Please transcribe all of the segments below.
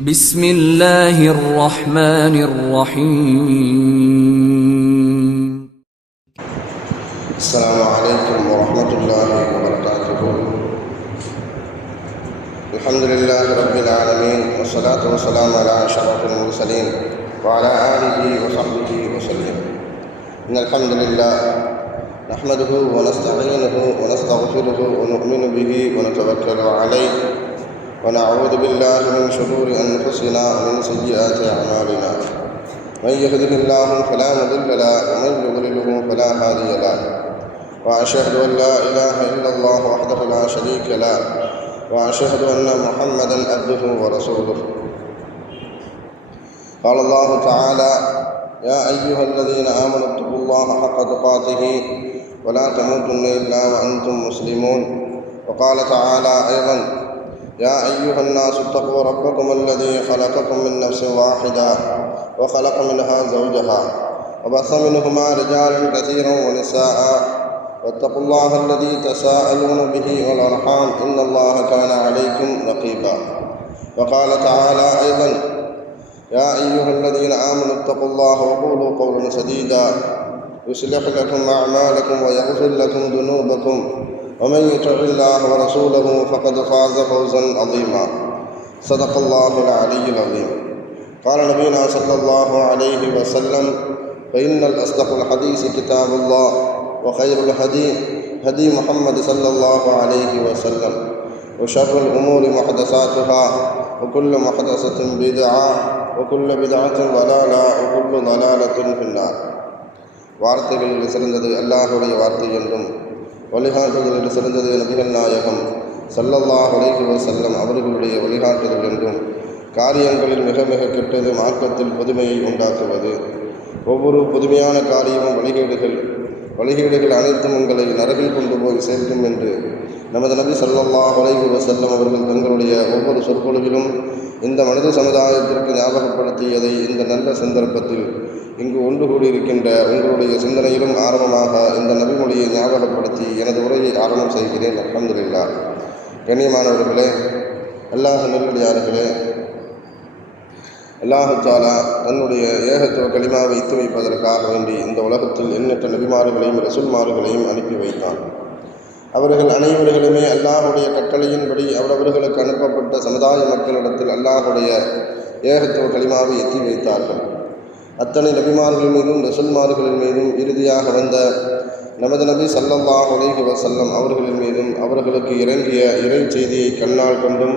بسم الله الرحمن الرحيم. السلام عليكم ورحمة الله وبركاته. الحمد لله رب العالمين، والصلاة والسلام على أشرف المرسلين وعلى آله وصحبه وسلم. إن الحمد لله نحمده ونستعينه ونستغفره ونؤمن به ونتوكل عليه، ونعوذ بالله من شرور أنفسنا ومن سيئات أعمالنا. من يهده الله فلا مضل له ومن يضلله فلا هادي له، وأشهد أن لا إله إلا الله وحده لا شريك له، وأشهد أن محمدا عبده ورسوله. قال الله تعالى: يا أيها الذين آمنوا اتقوا الله حق تقاته ولا تموتن إلا وأنتم مسلمون. وقال تعالى أيضا: يا أيها الناس اتقوا ربكم الذي خلقكم من نفس واحدة وخلق منها زوجها وبث منهما رجالا كثيرا ونساء، واتقوا الله الذي تساءلون به والأرحام إن الله كان عليكم رقيبا. وقال تعالى أيضا: يا أيها الذين آمنوا اتقوا الله وقولوا قولا سديدا يصلح لكم أعمالكم ويغفر لكم ذنوبكم، ومن يطع الله ورسوله فقد فاز فوزا عظيما. صدق الله العلي العظيم. قال نبينا صلى الله عليه وسلم: فإن الأصدق الحديث كتاب الله، وخير الهدي هدي محمد صلى الله عليه وسلم، وشر الأمور محدثاتها، وكل محدثة بدعة، وكل بدعة ضلالة، وكل ضلالة في النار. வார்த்தைகளில் சிறந்தது அல்லாஹுடைய வார்த்தை என்றும், வழிகாட்டுதலில் சிறந்தது நபிகள் நாயகம் ஸல்லல்லாஹு அலைஹி வஸல்லம் அவர்களுடைய வழிகாட்டுதல் என்றும், காரியங்களில் மிக மிக கெட்டது மார்க்கத்தில் புதுமையை உண்டாக்குவது. ஒவ்வொரு புதுமையான காரியமும் வழிகேடுகள் அனைத்தும் உங்களை நரகில் கொண்டு போய் சேர்க்கும் என்று நமது நபி ஸல்லல்லாஹு அலைஹி வஸல்லம் அவர்கள் தங்களுடைய ஒவ்வொரு சொற்பொழிவிலும் இந்த மனித சமுதாயத்திற்கு ஞாபகப்படுத்தியதை இந்த நல்ல சந்தர்ப்பத்தில் இங்கு ஒன்று கூடியிருக்கின்ற உங்களுடைய சிந்தனையிலும் ஆரம்பமாக இந்த நபிமொழியை ஞாபகப்படுத்தி எனது உரையை ஆரம்பம் செய்கிறேன். அல்ஹம்துலில்லாஹ். கண்ணியமானவர்களே, அல்லாஹ் நல்லடியார்களே, அல்லாஹு தஆலா தன்னுடைய ஏகத்துவ கலிமாவை எத்தி வைப்பதற்காக வேண்டி இந்த உலகத்தில் எண்ணற்ற நபிமார்களையும் ரசூல்மார்களையும் அனுப்பி வைத்தான். அவர்கள் அனைவர்களுமே அல்லாஹுடைய கட்டளையின்படி அவரவர்களுக்கு அனுப்பப்பட்ட சமுதாய மக்களிடத்தில் அல்லாஹுடைய ஏகத்துவ கலிமாவை எத்தி வைத்தார்கள். அத்தனை நபிமார்கள் மீதும் ரசூல்மார்களின் மீதும் இறுதியாக வந்த நமது நபி ஸல்லல்லாஹு அலைஹி வஸல்லம் அவர்களின் மீதும் அவர்களுக்கு இறங்கிய இறை செய்தியை கண்ணால் கண்டும்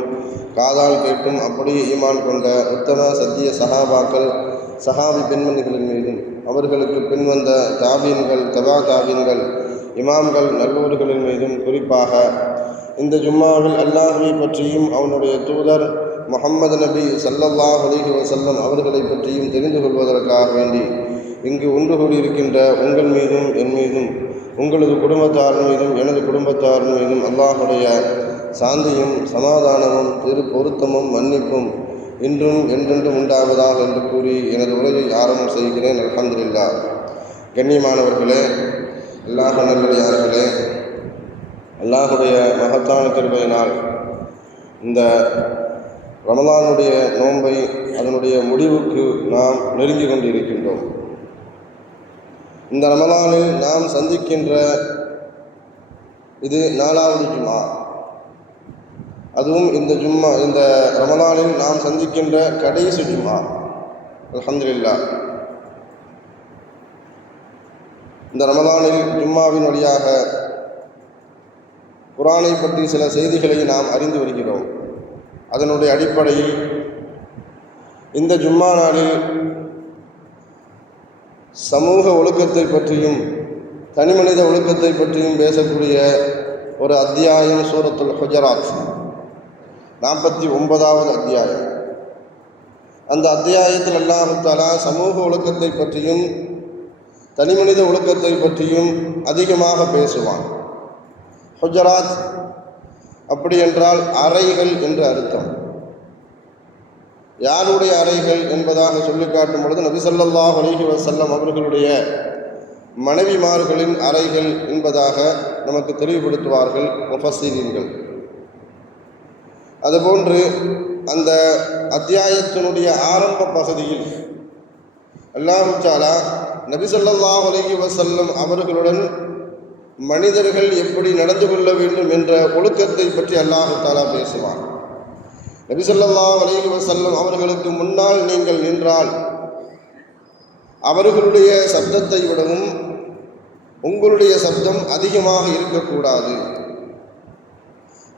காதால் கேட்டும் அப்படியே ஈமான் கொண்ட உத்தம சத்திய சஹாபாக்கள் சஹாபி பெண்மணிகளின் மீதும் அவர்களுக்கு பின்வந்த தாபீன்கள் தபா தாபீன்கள் இமாம்கள் நல்லூர்களின் மீதும் குறிப்பாக இந்த ஜும்மாவில் அல்லாஹ்வை பற்றியும் அவனுடைய தூதர் முஹம்மது நபி ஸல்லல்லாஹு அலைஹி வஸல்லம் அவர்களை பற்றியும் தெரிந்து கொள்வதற்காக வேண்டி இங்கு ஒன்று கூடியிருக்கின்ற உங்கள் மீதும் என் மீதும் உங்களது குடும்பத்தார் மீதும் எனது குடும்பத்தார் மீதும் அல்லாஹுடைய சாந்தியும் சமாதானமும் திரு பொருத்தமும் மன்னிப்பும் இன்றும் என்றென்றும் உண்டாவதாக என்று கூறி எனது உரையை ஆரம்பம் செய்கிறேன். அல்ஹம்துலில்லாஹ். கண்ணியமானவர்களே, அல்லாஹ் நல்லடியார்களே, அல்லாஹுடைய மகத்தான கிருபையினால் இந்த ரமலானுடைய நோன்பை அதனுடைய முடிவுக்கு நாம் நெருங்கி கொண்டிருக்கின்றோம். இந்த ரமலானில் நாம் சந்திக்கின்ற இது 4வது ஜும்மா. அதுவும் இந்த ரமலானில் நாம் சந்திக்கின்ற கடைசி ஜும்மா. அல்ஹம்துலில்லாஹ். இந்த ரமலானில் ஜும்மாவின் வழியாக குர்ஆனை பற்றி சில செய்திகளை நாம் அறிந்து வருகிறோம். அதனுடைய அடிப்படையில் இந்த ஜும்மா நாளில் சமூக ஒழுக்கத்தை பற்றியும் தனிமனித ஒழுக்கத்தை பற்றியும் பேசக்கூடிய ஒரு அத்தியாயம் சூரத்துல் ஹுஜராத், 49வது அத்தியாயம். அந்த அத்தியாயத்தில் அல்லாஹ் தஆலா சமூக ஒழுக்கத்தை பற்றியும் தனிமனித ஒழுக்கத்தை பற்றியும் அதிகமாக பேசுவான். ஹுஜராத் அப்படி என்றால் அறைகள் என்று அர்த்தம். யாருடைய அறைகள் என்பதாக சொல்லி காட்டும் பொழுது நபி ஸல்லல்லாஹு அலைஹி வஸல்லம் அவர்களுடைய மனைவிமார்களின் அறைகள் என்பதாக நமக்கு தெளிவுபடுத்துவார்கள் முஃபஸ்ஸிரீன்கள். அதுபோன்று அந்த அத்தியாயத்தினுடைய ஆரம்ப பகுதியில் அல்லாஹ் தஆலா நபி ஸல்லல்லாஹு அலைஹி வஸல்லம் அவர்களுடன் மனிதர்கள் எப்படி நடந்து கொள்ள வேண்டும் என்ற ஒழுக்கத்தை பற்றி அல்லாஹ் தஆலா பேசுவார். நபி ஸல்லல்லாஹு அலைஹி வஸல்லம் அவர்களுக்கு முன்னால் நீங்கள் நின்றால் அவர்களுடைய சப்தத்தை விடவும் உங்களுடைய சப்தம் அதிகமாக இருக்கக்கூடாது.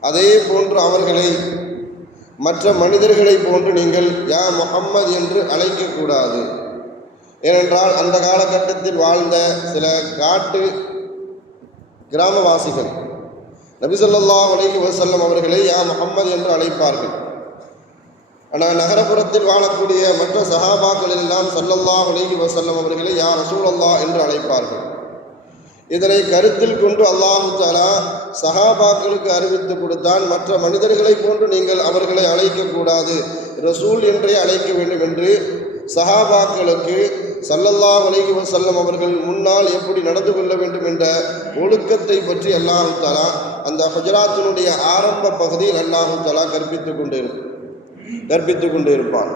அதே போன்று அவர்களை மற்ற மனிதர்களை போன்று நீங்கள் யா முஹம்மது என்று அழைக்கக்கூடாது. ஏனென்றால் அந்த காலகட்டத்தில் வாழ்ந்த சில காட்டு கிராமவாசிகள் நபி ஸல்லல்லாஹு அலைஹி வஸல்லம் அவர்களை யா முஹம்மது என்று அழைப்பார்கள். ஆனால் நகரப்புறத்தில் வாழக்கூடிய மற்ற சஹாபாக்கள் எல்லாம் ஸல்லல்லாஹு அலைஹி வஸல்லம் அவர்களை யா ரசூலல்லாஹ் என்று அழைப்பார்கள். இதனை கருத்தில் கொண்டு அல்லாஹ் தஆலா சஹாபாக்களுக்கு அறிவித்து கொடுத்தான், மற்ற மனிதர்களை போன்று நீங்கள் அவர்களை அழைக்கக்கூடாது, ரசூல் என்றே அழைக்க வேண்டும் என்று சஹாபாக்களுக்கு ஸல்லல்லாஹு அலைஹி வஸல்லம் அவர்கள் முன்னால் எப்படி நடந்து கொள்ள வேண்டும் என்ற ஒழுக்கத்தை பற்றி அல்லாஹ் தஆலா அந்த ஹுஜராத்தினுடைய ஆரம்ப பகுதியில் அல்லாஹ் தஆலா கற்பித்து கொண்டு இருப்பான்.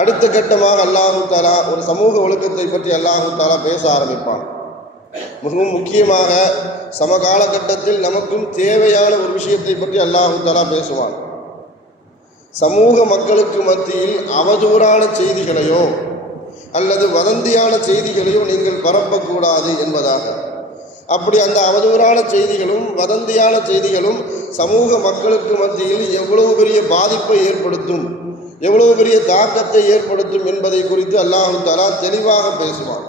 அடுத்த கட்டமாக அல்லாஹ் தஆலா ஒரு சமூக ஒழுக்கத்தை பற்றி அல்லாஹ் தஆலா பேச ஆரம்பிப்பான். மிகவும் முக்கியமாக சமகால கட்டத்தில் நமக்கும் தேவையான ஒரு விஷயத்தை பற்றி அல்லாஹ் தஆலா பேசுவான். சமூக மக்களுக்கு மத்தியில் அவதூறான செய்திகளையோ அல்லது வதந்தியான செய்திகளையோ நீங்கள் பரப்பக்கூடாது என்பதாக. அப்படி அந்த அவதூறான செய்திகளும் வதந்தியான செய்திகளும் சமூக மக்களுக்கு மத்தியில் எவ்வளவு பெரிய பாதிப்பை ஏற்படுத்தும், எவ்வளவு பெரிய தாக்கத்தை ஏற்படுத்தும் என்பதை குறித்து அல்லாஹ் தஆலா தெளிவாக பேசுவான்.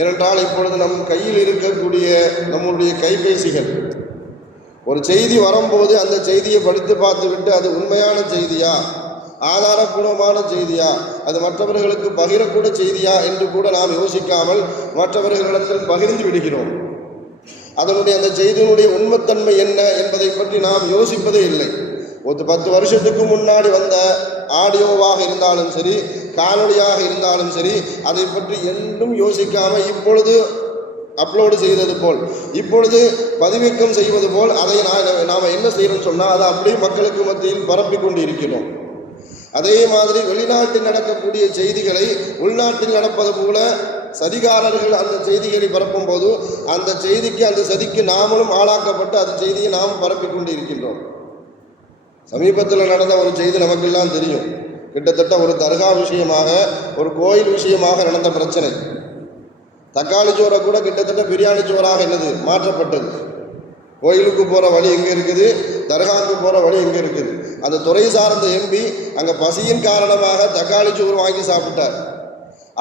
ஏனென்றால் இப்பொழுது நம் கையில் இருக்கக்கூடிய நம்முடைய கைபேசிகள் ஒரு செய்தி வரும்போது அந்த செய்தியை படித்து பார்த்துவிட்டு அது உண்மையான செய்தியா, ஆதாரபூர்வமான செய்தியா, அது மற்றவர்களுக்கு பகிரக்கூட செய்தியா என்று கூட நாம் யோசிக்காமல் மற்றவர்களிடத்தில் பகிர்ந்து விடுகிறோம். அதனுடைய அந்த செய்தியினுடைய உண்மைத்தன்மை என்ன என்பதை பற்றி நாம் யோசிப்பதே இல்லை. ஒரு 10 வருஷத்துக்கு முன்னாடி வந்த ஆடியோவாக இருந்தாலும் சரி, காணொலியாக இருந்தாலும் சரி, அதை பற்றி என்றும் யோசிக்காமல் இப்பொழுது அப்லோடு செய்தது போல், இப்பொழுது பதிவிறக்கம் செய்வது போல் அதை நாம் என்ன செய்யணும்னு சொன்னால் அதை அப்படியே மக்களுக்கு மத்தியில் பரப்பி கொண்டு இருக்கிறோம். அதே மாதிரி வெளிநாட்டில் நடக்கக்கூடிய செய்திகளை உள்நாட்டில் நடப்பது போல சதிகாரர்கள் அந்த செய்திகளை பரப்பும் போது அந்த செய்திக்கு அந்த சதிக்கு நாமளும் ஆளாக்கப்பட்டு அந்த செய்தியை நாம் பரப்பி கொண்டு இருக்கின்றோம். சமீபத்தில் நடந்த ஒரு செய்தி நமக்கெல்லாம் தெரியும். கிட்டத்தட்ட ஒரு தர்கா விஷயமாக, ஒரு கோயில் விஷயமாக நடந்த பிரச்சனை. தக்காளி சோறை கூட கிட்டத்தட்ட பிரியாணி சோறாக என்னது மாற்றப்பட்டது. கோயிலுக்கு போகிற வழி எங்கே இருக்குது, தர்காவுக்கு போகிற வழி எங்கே இருக்குது. அந்த துறை சார்ந்த எம்பி அங்கே பசியின் காரணமாக தக்காளி சோறு வாங்கி சாப்பிட்டார்.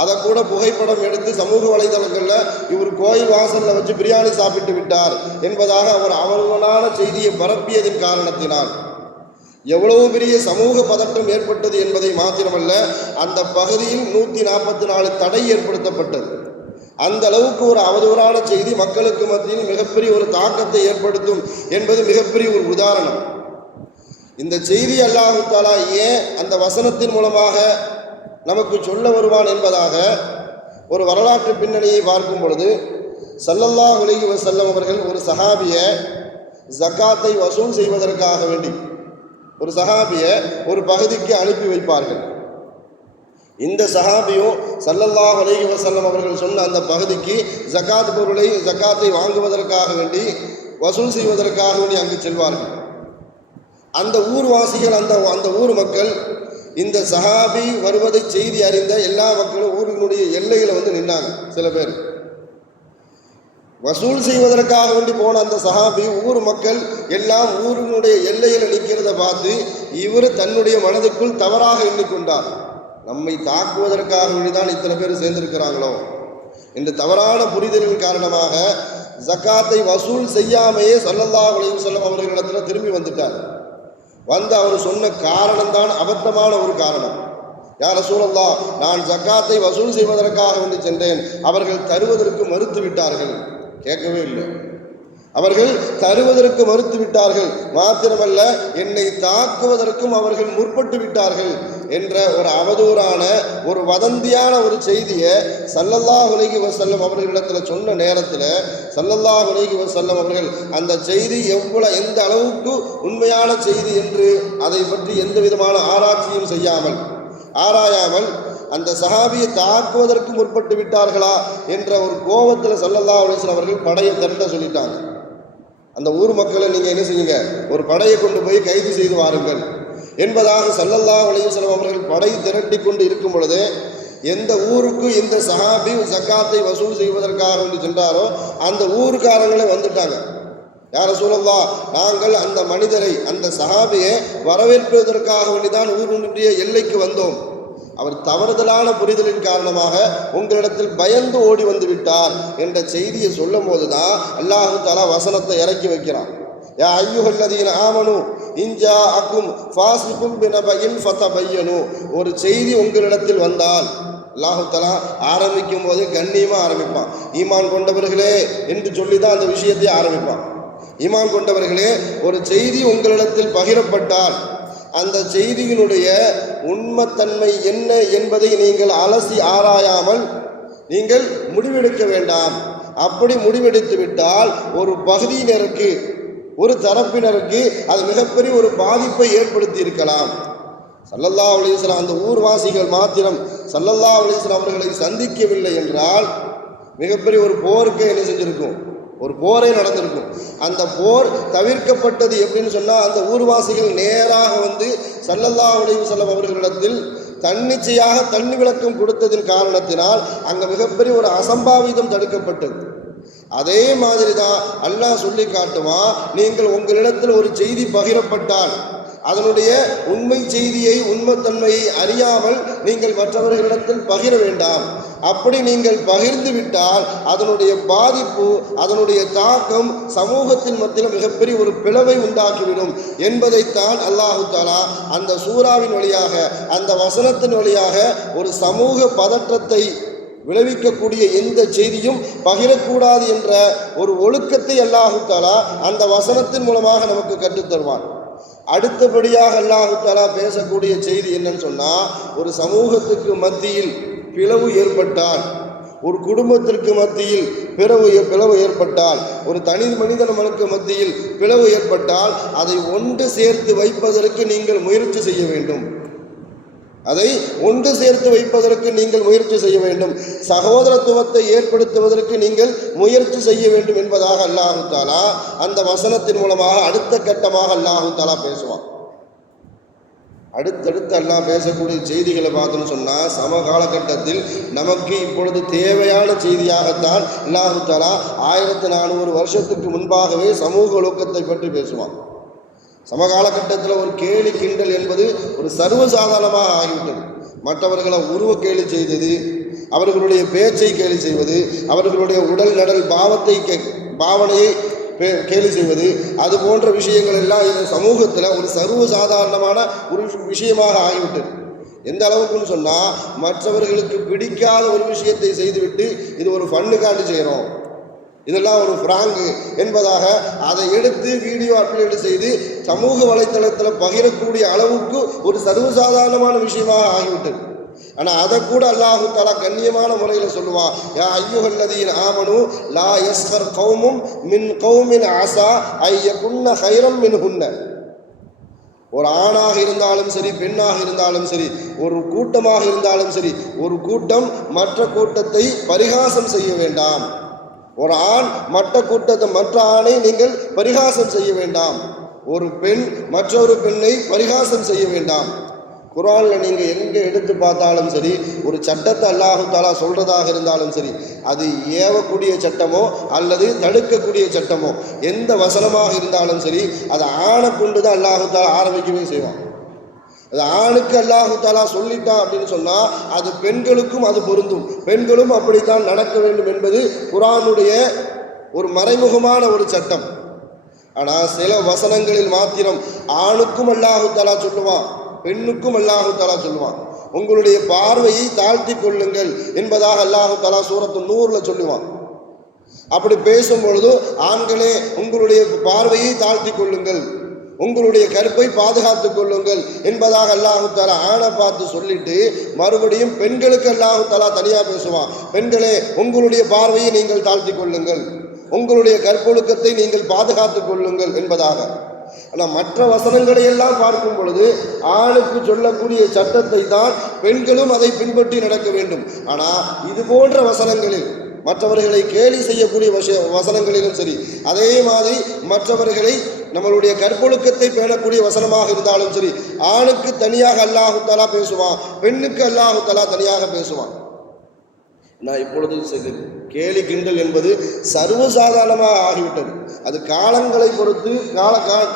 அதை கூட புகைப்படம் எடுத்து சமூக வலைதளங்களில் இவர் கோயில் வாசலில் வச்சு பிரியாணி சாப்பிட்டு விட்டார் என்பதாக அவர் அவர்களான செய்தியை பரப்பியதின் காரணத்தினால் எவ்வளவு பெரிய சமூக பதட்டம் ஏற்பட்டது என்பதை மாத்திரமல்ல, அந்த பகுதியில் 144 தடை ஏற்படுத்தப்பட்டது. அந்த அளவுக்கு ஒரு அவதூறான செய்தி மக்களுக்கு மத்தியில் மிகப்பெரிய ஒரு தாக்கத்தை ஏற்படுத்தும் என்பது மிகப்பெரிய ஒரு உதாரணம். இந்த செய்தி அல்லாஹ் தஆலா ஏன் அந்த வசனத்தின் மூலமாக நமக்கு சொல்ல வருவான் என்பதாக ஒரு வரலாற்று பின்னணியை பார்க்கும் பொழுது, ஸல்லல்லாஹு அலைஹி வஸல்லம் அவர்கள் ஒரு சஹாபியை ஜகாத்தை வசூல் செய்வதற்காக வேண்டி ஒரு சஹாபியை ஒரு பகுதிக்கு அனுப்பி வைப்பார்கள். இந்த சஹாபியும் ஸல்லல்லாஹு அலைஹி வஸல்லம் அவர்கள் சொன்ன அந்த பகுதிக்கு ஜகாத்தை வாங்குவதற்காக வேண்டி வசூல் செய்வதற்காக வேண்டி அங்கு செல்வார்கள். அந்த ஊர்வாசிகள், அந்த ஊர் மக்கள் இந்த சஹாபி வருவதை செய்தி அறிந்த எல்லா மக்களும் ஊரினுடைய எல்லையில் வந்து நின்னாங்க. சில பேர் வசூல் செய்வதற்காக வேண்டி போன அந்த சஹாபி, ஊர் மக்கள் எல்லாம் ஊரினுடைய எல்லையில் நிற்கிறத பார்த்து இவர் தன்னுடைய மனதுக்குள் தவறாக எண்ணிக்கொண்டார். நம்மை தாக்குவதற்காக வேண்டிதான் இத்தனை பேர் சேர்ந்திருக்கிறாங்களோ இந்த தவறான புரிதலின் காரணமாக ஜக்காத்தை வசூல் செய்யாமையே ஸல்லல்லாஹு அலைஹி வஸல்லம் அவர்களிடத்தில் திரும்பி வந்துட்டார். வந்து அவர் சொன்ன காரணம்தான் அபத்தமான ஒரு காரணம். யா ரசூலல்லாஹ், நான் ஜக்காத்தை வசூல் செய்வதற்காக வேண்டி சென்றேன், அவர்கள் தருவதற்கு மறுத்து விட்டார்கள். கேட்கவே இல்லை. அவர்கள் தருவதற்கு மறுத்து விட்டார்கள். மாத்திரமல்ல, என்னை தாக்குவதற்கும் அவர்கள் முற்பட்டு விட்டார்கள் என்ற ஒரு அவதூறான ஒரு வதந்தியான ஒரு செய்தியை ஸல்லல்லாஹு அலைஹி வஸல்லம் அவர்களிடத்தில் சொன்ன நேரத்தில் ஸல்லல்லாஹு அலைஹி வஸல்லம் அவர்கள் அந்த செய்தி எந்த அளவுக்கு உண்மையான செய்தி என்று அதை பற்றி எந்த விதமான ஆராய்ச்சியும் ஆராயாமல் அந்த சஹாபியை தாக்குவதற்கு முற்பட்டு விட்டார்களா என்ற ஒரு கோபத்தில் ஸல்லல்லாஹு அலைஹி வஸல்லம் அவர்கள் படையை திரட்ட சொல்லிட்டாங்க. அந்த ஊர் மக்களை நீங்கள் என்ன செய்யுங்க, ஒரு படையை கொண்டு போய் கைது செய்து வாருங்கள் என்பதாக ஸல்லல்லாஹு அலைஹி வஸல்லம் அவர்கள் படை திரட்டி கொண்டு இருக்கும் பொழுது, எந்த ஊருக்கு இந்த சஹாபி ஜக்காத்தை வசூல் செய்வதற்காக வந்து சென்றாரோ அந்த ஊருக்காரங்களே வந்துட்டாங்க. யா ரசூலல்லாஹ், நாங்கள் அந்த மனிதரை, அந்த சஹாபியை வரவேற்பதற்காக வேண்டிதான் ஊருடைய எல்லைக்கு வந்தோம். அவர் தவறுதலான புரிதலின் காரணமாக உங்களிடத்தில் பயந்து ஓடி வந்து விட்டார் என்ற செய்தியை சொல்லும் போதுதான் அல்லாஹு தஆலா வசனத்தை இறக்கி வைக்கிறான். யா அய்யுஹல்லதீன ஆமனு இன் ஜாஅக்கும் ஃபாஸிகுன் பினபஇன் ஃபதபையனு. ஒரு செய்தி உங்களிடத்தில் வந்தால், அல்லாஹு தஆலா ஆரம்பிக்கும் போது கண்ணியமாக ஆரம்பிப்பான். ஈமான் கொண்டவர்களே என்று சொல்லி தான் அந்த விஷயத்தை ஆரம்பிப்பான். ஈமான் கொண்டவர்களே, ஒரு செய்தி உங்களிடத்தில் பகிரப்பட்டால் அந்த செய்தியினுடைய உண்மைத்தன்மை என்ன என்பதை நீங்கள் அலசி ஆராயாமல் நீங்கள் முடிவெடுக்க வேண்டாம். அப்படி முடிவெடுத்து விட்டால் ஒரு பகுதியினருக்கு, ஒரு தரப்பினருக்கு அது மிகப்பெரிய ஒரு பாதிப்பை ஏற்படுத்தி இருக்கலாம். ஸல்லல்லாஹு அலைஹி வஸல்லம் அந்த ஊர்வாசிகள் மாத்திரம் ஸல்லல்லாஹு அலைஹி வஸல்லம் அவர்களை சந்திக்கவில்லை என்றால் மிகப்பெரிய ஒரு போருக்கு என்ன செஞ்சிருக்கும், ஒரு போரே நடந்திருக்கும். அந்த போர் தவிர்க்கப்பட்டது எப்படின்னு சொன்னால், அந்த ஊர்வாசிகள் நேராக வந்து ஸல்லல்லாஹு அலைஹி வஸல்லம் அவர்களிடத்தில் தன்னிச்சையாக தண்ணி விளக்கம் கொடுத்ததின் காரணத்தினால் அங்கே மிகப்பெரிய ஒரு அசம்பாவிதம் தடுக்கப்பட்டது. அதே மாதிரி தான் அல்லாஹ் சொல்லி காட்டுவான், நீங்கள் உங்களிடத்தில் ஒரு செய்தி பகிரப்பட்டால் அதனுடைய உண்மை செய்தியை, உண்மைத்தன்மையை அறியாமல் நீங்கள் மற்றவர்களிடத்தில் பகிர வேண்டாம். அப்படி நீங்கள் பகிர்ந்து விட்டால் அதனுடைய பாதிப்பு, அதனுடைய தாக்கம் சமூகத்தின் மத்தியில் மிகப்பெரிய ஒரு பிளவை உண்டாக்கிவிடும் என்பதைத்தான் அல்லாஹு தஆலா அந்த சூறாவின் வழியாக, அந்த வசனத்தின் வழியாக ஒரு சமூக பதற்றத்தை விளைவிக்கக்கூடிய எந்த செய்தியும் பகிரக்கூடாது என்ற ஒரு ஒழுக்கத்தை அல்லாஹு தஆலா அந்த வசனத்தின் மூலமாக நமக்கு கற்றுத்தருவான். அடுத்தபடியாக அல்லாஹு தஆலா பேசக்கூடிய செய்தி என்னன்னு சொன்னால், ஒரு சமூகத்துக்கு மத்தியில் பிளவு ஏற்பட்டால், ஒரு குடும்பத்திற்கு மத்தியில் பிளவு ஏற்பட்டால், ஒரு தனி மனிதனுக்கு மத்தியில் பிளவு ஏற்பட்டால் அதை ஒன்று சேர்த்து வைப்பதற்கு நீங்கள் முயற்சி செய்ய வேண்டும். அதை ஒன்று சேர்த்து வைப்பதற்கு நீங்கள் முயற்சி செய்ய வேண்டும். சகோதரத்துவத்தை ஏற்படுத்துவதற்கு நீங்கள் முயற்சி செய்ய வேண்டும் என்பதாக அல்லாஹு தஆலா அந்த வசனத்தின் மூலமாக அடுத்த கட்டமாக அல்லாஹு தஆலா பேசுவான். அடுத்தடுத்து அல்லாஹ் பேசக்கூடிய செய்திகளை பார்த்தோன்னு சொன்னால், சம காலகட்டத்தில் நமக்கு இப்பொழுது தேவையான செய்தியாகத்தான் அல்லாஹு தஆலா 1400 வருஷத்துக்கு முன்பாகவே சமூக ஒழுக்கத்தை பற்றி பேசுவான். சமகாலகட்டத்தில் ஒரு கேலி கிண்டல் என்பது ஒரு சர்வசாதாரணமாக ஆகிவிட்டது. மற்றவர்களை உருவ கேலி செய்தது, அவர்களுடைய பேச்சை கேலி செய்வது, அவர்களுடைய உடல் நடல் பாவனையை கேலி செய்வது, அது போன்ற விஷயங்கள் எல்லாம் இந்த சமூகத்தில் ஒரு சர்வசாதாரணமான ஒரு விஷயமாக ஆகிவிட்டது. எந்த அளவுக்குன்னு சொன்னால், மற்றவர்களுக்கு பிடிக்காத ஒரு விஷயத்தை செய்துவிட்டு இது ஒரு ஃபண்ணுக்காண்டி செய்கிறோம், இதெல்லாம் ஒரு ஃப்ராங்கு என்பதாக அதை எடுத்து வீடியோ அப்லோடு செய்து சமூக வலைத்தளத்தில் பகிரக்கூடிய அளவுக்கு ஒரு சர்வசாதாரணமான விஷயமாக ஆகிவிட்டது. ஆனால் அதை கூட அல்லாஹு தஆலா கண்ணியமான முறையில் சொல்லுவான். யா அய்யுஹல்லதீன ஆமனு லா யஸ்கர் கௌமும் மின் கௌமின் ஆசா ஐயகுன்ன ஹைரம் மின்ஹுன்ன. ஒரு ஆணாக இருந்தாலும் சரி, பெண்ணாக இருந்தாலும் சரி, ஒரு கூட்டமாக இருந்தாலும் சரி, ஒரு கூட்டம் மற்ற கூட்டத்தை பரிகாசம் செய்ய வேண்டாம். ஒரு ஆண் மற்ற ஆணை நீங்கள் பரிகாசம் செய்ய வேண்டாம். ஒரு பெண் மற்றொரு பெண்ணை பரிகாசம் செய்ய வேண்டாம். குர்ஆனில் நீங்கள் எங்கே எடுத்து பார்த்தாலும் சரி, ஒரு சட்டத்தை அல்லாஹு தஆலா சொல்கிறதாக இருந்தாலும் சரி, அது ஏவக்கூடிய சட்டமோ அல்லது தடுக்கக்கூடிய சட்டமோ எந்த வசனமாக இருந்தாலும் சரி, அதை ஆணை கொண்டு தான் அல்லாஹு தஆலா ஆரம்பிக்கவே செய்வான். அது ஆணுக்கு அல்லாஹு தஆலா சொல்லிட்டான் அப்படின்னு சொன்னால் அது பெண்களுக்கும் அது பொருந்தும். பெண்களும் அப்படித்தான் நடக்க வேண்டும் என்பது குர்ஆனுடைய ஒரு மறைமுகமான ஒரு சட்டம். ஆனால் சில வசனங்களில் மாத்திரம் ஆணுக்கும் அல்லாஹு தஆலா சொல்லுவான், பெண்ணுக்கும் அல்லாஹு தஆலா சொல்லுவான். உங்களுடைய பார்வையை தாழ்த்தி கொள்ளுங்கள் என்பதாக அல்லாஹு தஆலா சூரத்து நூறில் சொல்லுவான். அப்படி பேசும் பொழுது ஆண்களே உங்களுடைய பார்வையை தாழ்த்தி கொள்ளுங்கள், உங்களுடைய கற்பை பாதுகாத்துக் கொள்ளுங்கள் என்பதாக அல்லாஹு தஆலா ஆணை பார்த்து சொல்லிட்டு மறுபடியும் பெண்களுக்கு அல்லாஹு தஆலா தனியாக பேசுவான். பெண்களே உங்களுடைய பார்வையை நீங்கள் தாழ்த்தி கொள்ளுங்கள், உங்களுடைய கற்பொழுக்கத்தை நீங்கள் பாதுகாத்துக் கொள்ளுங்கள் என்பதாக. ஆனால் மற்ற வசனங்களை எல்லாம் பார்க்கும் பொழுது ஆணுக்கு சொல்லக்கூடிய சட்டத்தை தான் பெண்களும் அதை பின்பற்றி நடக்க வேண்டும். ஆனால் இது போன்ற வசனங்களில் மற்றவர்களை கேலி செய்யக்கூடிய வசனங்களிலும் சரி, அதே மாதிரி மற்றவர்களை நம்மளுடைய கற்பொழுக்கத்தை பேணக்கூடிய வசனமாக இருந்தாலும் சரி, ஆணுக்கு தனியாக அல்லாஹு தஆலா பேசுவான், பெண்ணுக்கு அல்லாஹு தஆலா தனியாக பேசுவான். நான் இப்பொழுது கேலி கிண்டல் என்பது சர்வசாதாரணமாக ஆகிவிட்டது. அது காலங்களை பொறுத்து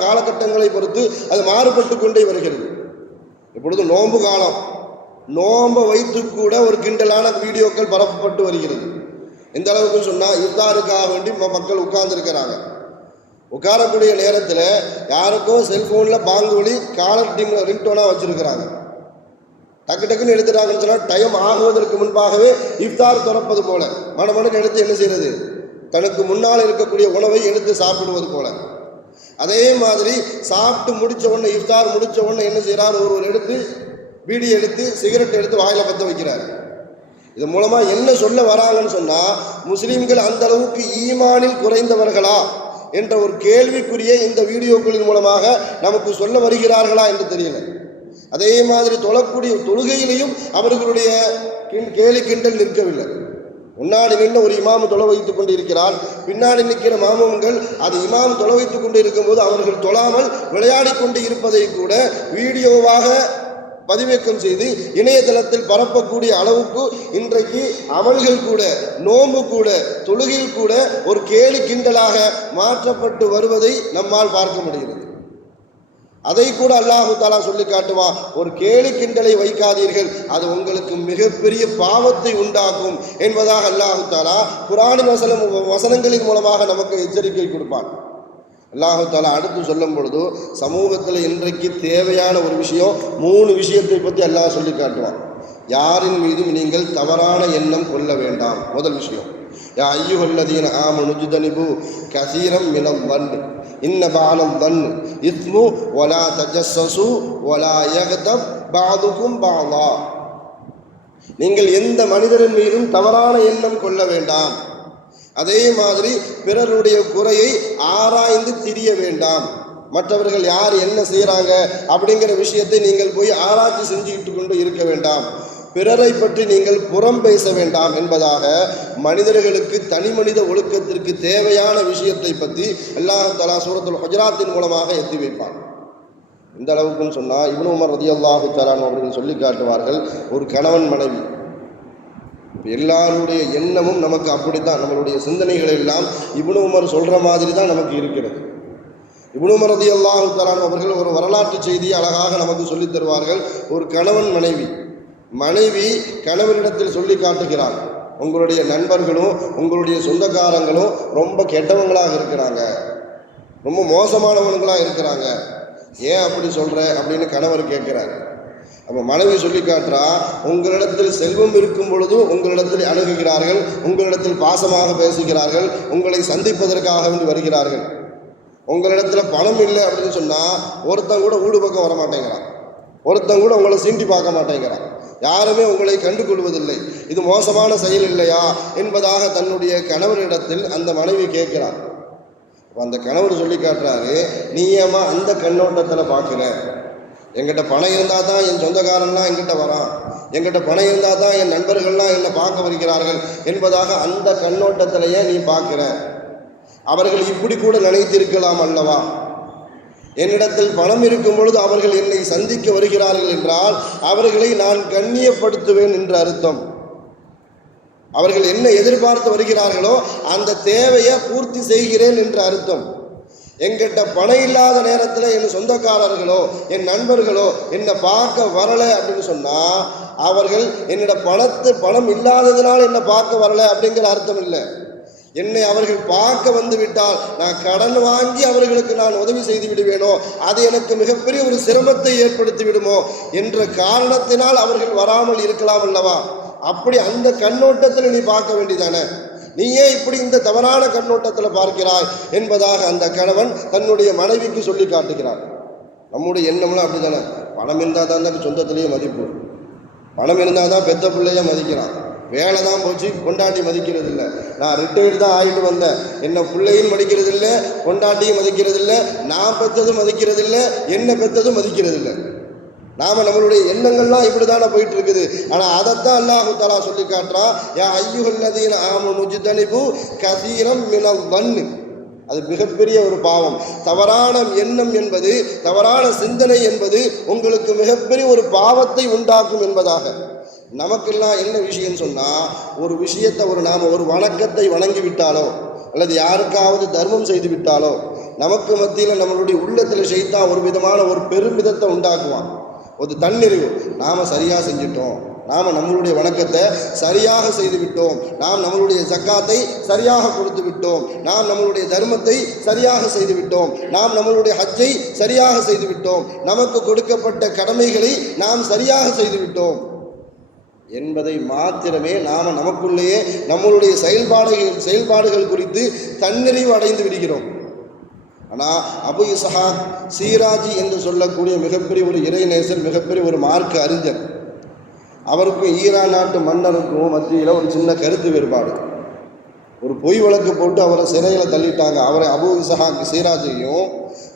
காலகட்டங்களை பொறுத்து அது மாறுபட்டு கொண்டே வருகிறது. இப்பொழுது நோன்பு காலம், நோன்பை வைத்து கூட ஒரு கிண்டலான வீடியோக்கள் பரப்பப்பட்டு வருகிறது. எந்த அளவுக்கு சொன்னால் இஃப்தாருக்காக வேண்டி மக்கள் உட்கார்ந்துருக்கிறாங்க. உட்காரக்கூடிய நேரத்தில் யாருக்கோ செல்ஃபோனில் பாங்கு ஒலி காலர் ரிங்டோனாக வச்சுருக்கிறாங்க. டக்கு டக்குன்னு எடுத்துட்டாங்கன்னு சொன்னால் டைம் ஆகுவதற்கு முன்பாகவே இஃப்தார் திறப்பது போல மனமனுக்கு எடுத்து என்ன செய்கிறது, தனக்கு முன்னால் இருக்கக்கூடிய உணவை எடுத்து சாப்பிடுவது போல. அதே மாதிரி சாப்பிட்டு முடித்த உடனே இஃப்தார் முடித்த உடனே என்ன செய்கிறார், ஒருவர் எடுத்து பீடி எடுத்து சிகரெட் எடுத்து வாயில் பற்ற வைக்கிறார். இது மூலமாக என்ன சொல்ல வராங்கன்னு சொன்னால், முஸ்லீம்கள் அந்த அளவுக்கு ஈமானில் குறைந்தவர்களா என்ற ஒரு கேள்விக்குரிய இந்த வீடியோக்களின் மூலமாக நமக்கு சொல்ல வருகிறார்களா என்று தெரியல. அதே மாதிரி தொழக்கூடிய தொழுகையிலையும் அவர்களுடைய கேலி கிண்டல் நிற்கவில்லை. முன்னாடி நின்று ஒரு இமாம் தொலை வைத்துக் கொண்டு இருக்கிறார், பின்னாடி நிற்கிற மாமூன்கள் அது இமாம் தொலை வைத்துக் கொண்டு இருக்கும்போது அவர்கள் தொழாமல் விளையாடி கொண்டு இருப்பதை கூட வீடியோவாக பதிவேக்கம் செய்து இணையதளத்தில் பரப்பக்கூடிய அளவுக்கு இன்றைக்கு அமல்கள் கூட, நோன்பு கூட, தொழுகையில் கூட ஒரு கேலி கிண்டலாக மாற்றப்பட்டு வருவதை நம்மால் பார்க்க முடிகிறது. அதை கூட அல்லாஹு தஆலா சொல்லி காட்டுவான், ஒரு கேலி கிண்டலை வைக்காதீர்கள், அது உங்களுக்கு மிகப்பெரிய பாவத்தை உண்டாக்கும் என்பதாக அல்லாஹு தஆலா குர்ஆனின் வசனங்களின் மூலமாக நமக்கு எச்சரிக்கை கொடுப்பான். அல்லாஹு தஆலா அடுத்து சொல்லும் பொழுது சமூகத்தில் இன்றைக்கு தேவையான ஒரு விஷயம், 3 விஷயத்தை பற்றி அல்லாஹ் சொல்லி காட்டுவான். யாரின் மீதும் நீங்கள் தவறான எண்ணம் கொள்ள வேண்டாம். முதல் விஷயம், யா அய்யுஹல்லதீன ஆமனு ஜுதனிபு கஸீரம் மினல் வன் இன்ன பஅலல் வன் இஸ்மு வலா தஜஸ்ஸசு வலா யக்தப் பஅதுகும் பஅலா. நீங்கள் எந்த மனிதரின் மீதும் தவறான எண்ணம் கொள்ள வேண்டாம். அதே மாதிரி பிறருடைய குறையை ஆராய்ந்து திரிய வேண்டாம். மற்றவர்கள் யார் என்ன செய்கிறாங்க அப்படிங்கிற விஷயத்தை நீங்கள் போய் ஆராய்ச்சி செஞ்சுக்கிட்டு கொண்டு இருக்க வேண்டாம். பிறரை பற்றி நீங்கள் புறம் பேச வேண்டாம் என்பதாக மனிதர்களுக்கு தனி மனித ஒழுக்கத்திற்கு தேவையான விஷயத்தை பற்றி அல்லாஹ் தஆலா சூரத்துல் ஹுஜராத்தின் மூலமாக எத்தி வைப்பான். இந்த அளவுக்குன்னு சொன்னால் இப்னு உமர் ரலியல்லாஹு தஆலா அவர்கள் சொல்லி காட்டுவார்கள், ஒரு கணவன் மனைவி எல்லாருடைய எண்ணமும் நமக்கு அப்படித்தான், நம்மளுடைய சிந்தனைகள் எல்லாம் இப்னு உமர் சொல்கிற மாதிரி தான் நமக்கு இருக்கிறது. இப்னு உமர் ரலியல்லாஹு தஆலா அவர்கள் ஒரு வரலாற்று செய்தியை அழகாக நமக்கு சொல்லித் தருவார்கள். ஒரு கணவன் மனைவி கணவனிடத்தில் சொல்லி காட்டுகிறார், உங்களுடைய நண்பர்களும் உங்களுடைய சொந்தக்காரங்களும் ரொம்ப கெட்டவங்களாக இருக்கிறாங்க, ரொம்ப மோசமானவங்களாக இருக்கிறாங்க, ஏன் அப்படி சொல்கிற அப்படின்னு கணவர் கேட்குறார். அப்போ மனைவி சொல்லி காட்டுறா, உங்களிடத்தில் செல்வம் இருக்கும் பொழுதும் உங்களிடத்தில் அணுகுகிறார்கள், உங்களிடத்தில் பாசமாக பேசுகிறார்கள், உங்களை சந்திப்பதற்காக வேண்டி வருகிறார்கள். உங்களிடத்தில் பணம் இல்லை அப்படின்னு சொன்னால் ஒருத்தன் கூட வீடு பக்கம் வர மாட்டேங்கிறான், ஒருத்தன் கூட உங்களை சீண்டி பார்க்க மாட்டேங்கிறான், யாருமே உங்களை கண்டு கொள்வதில்லை, இது மோசமான செயல் இல்லையா என்பதாக தன்னுடைய கணவரிடத்தில் அந்த மனைவி கேட்கிறார். அந்த கணவர் சொல்லி காட்டுறாரு, நீ ஏமா அந்த கண்ணோட்டத்தில் பார்க்குற, என்கிட்ட பணம் இருந்தால் தான் என் சொந்தக்காரன்லாம் என்கிட்ட வரான், என்கிட்ட பணம் இருந்தால் தான் என் நண்பர்கள்லாம் என்னை பார்க்க வருகிறார்கள் என்பதாக அந்த கண்ணோட்டத்திலேயே நீ பார்க்குற. அவர்கள் இப்படி கூட நினைத்திருக்கலாம் அல்லவா, என்னிடத்தில் பணம் இருக்கும் பொழுது அவர்கள் என்னை சந்திக்க வருகிறார்கள் என்றால் அவர்களை நான் கண்ணியப்படுத்துவேன் என்று அர்த்தம். அவர்கள் என்ன எதிர்பார்த்து வருகிறார்களோ அந்த தேவையை பூர்த்தி செய்கிறேன் என்று அர்த்தம். என்கிட்ட பணம் இல்லாத நேரத்தில் என் சொந்தக்காரர்களோ என் நண்பர்களோ என்னை பார்க்க வரலை அப்படின்னு சொன்னால் அவர்கள் என்னோட பணம் இல்லாததுனால என்னை பார்க்க வரலை அப்படிங்கிற அர்த்தம் இல்லை. என்னை அவர்கள் பார்க்க வந்து விட்டால் நான் கடன் வாங்கி அவர்களுக்கு நான் உதவி செய்து விடுவேனோ, அது எனக்கு மிகப்பெரிய ஒரு சிரமத்தை ஏற்படுத்தி விடுமோ என்ற காரணத்தினால் அவர்கள் வராமல் இருக்கலாம் அல்லவா. அப்படி அந்த கண்ணோட்டத்தில் நீ பார்க்க வேண்டியதானே. நீ ஏன் இப்படி இந்த தவறான கண்ணோட்டத்தில் பார்க்கிறாய் என்பதாக அந்த கணவன் தன்னுடைய மனைவிக்கு சொல்லி காட்டுகிறார். நம்முடைய எண்ணம்லாம் அப்படி தானே, பணம் இருந்தால் தான் சொந்தத்திலேயே மதிப்பு, பணம் இருந்தால் தான் பெத்த பிள்ளைய மதிக்கிறான், வேலை தான் போச்சு கொண்டாட்டி மதிக்கிறது இல்லை, நான் ரிட்டையர்டு தான் ஆகிட்டு வந்தேன், என்ன பிள்ளையும் மதிக்கிறது இல்லை, கொண்டாட்டியும் மதிக்கிறது இல்லை, நான் பெற்றதும் மதிக்கிறது இல்லை, என்ன பெற்றதும் மதிக்கிறது இல்லை. நாம் நம்மளுடைய எண்ணங்கள்லாம் இப்படி தானே போயிட்டு இருக்குது. ஆனால் அதைத்தான் அல்லாஹு தஆலா சொல்லி காட்டுறான், யா அய்யுஹல்லதீன ஆமனு ஜ்தனிபு கஸீரம் மினல் வன்னு. அது மிகப்பெரிய ஒரு பாவம். தவறான எண்ணம் என்பது, தவறான சிந்தனை என்பது உங்களுக்கு மிகப்பெரிய ஒரு பாவத்தை உண்டாக்கும் என்பதாக. நமக்கெல்லாம் என்ன விஷயம் சொன்னால், ஒரு விஷயத்தை நாம் ஒரு வணக்கத்தை வணங்கி விட்டாலோ அல்லது யாருக்காவது தர்மம் செய்து விட்டாலோ நமக்கு மத்தியில் நம்மளுடைய உள்ளத்தில் ஷைத்தான் ஒரு விதமான ஒரு பெருமிதத்தை உண்டாக்குவான், ஒரு தன்னிறைவு. நாம் சரியாக செஞ்சிட்டோம், நாம் நம்மளுடைய வணக்கத்தை சரியாக செய்து விட்டோம், நாம் நம்மளுடைய ஜக்காத்தை சரியாக கொடுத்து விட்டோம், நாம் நம்மளுடைய தர்மத்தை சரியாக செய்து விட்டோம், நாம் நம்மளுடைய ஹஜ்ஜை சரியாக செய்து விட்டோம், நமக்கு கொடுக்கப்பட்ட கடமைகளை நாம் சரியாக செய்து விட்டோம் என்பதை மாத்திரமே நாம் நமக்குள்ளேயே நம்மளுடைய செயல்பாடுகள் குறித்து தன்னிறைவு அடைந்து விடுகிறோம். ஆனால் அபு இஸ்ஹாக் சீராஜி என்று சொல்லக்கூடிய மிகப்பெரிய ஒரு இறைநேசர், மிகப்பெரிய ஒரு மார்க்க அறிஞர், அவருக்கும் ஈரான் நாட்டு மன்னருக்கும் மத்தியில் ஒரு சின்ன கருத்து வேறுபாடு. ஒரு பொய் வழக்கு போட்டு அவரை சிறையில் தள்ளிட்டாங்க. அவரை அபு இஸ்ஹாக் சீராஜையும்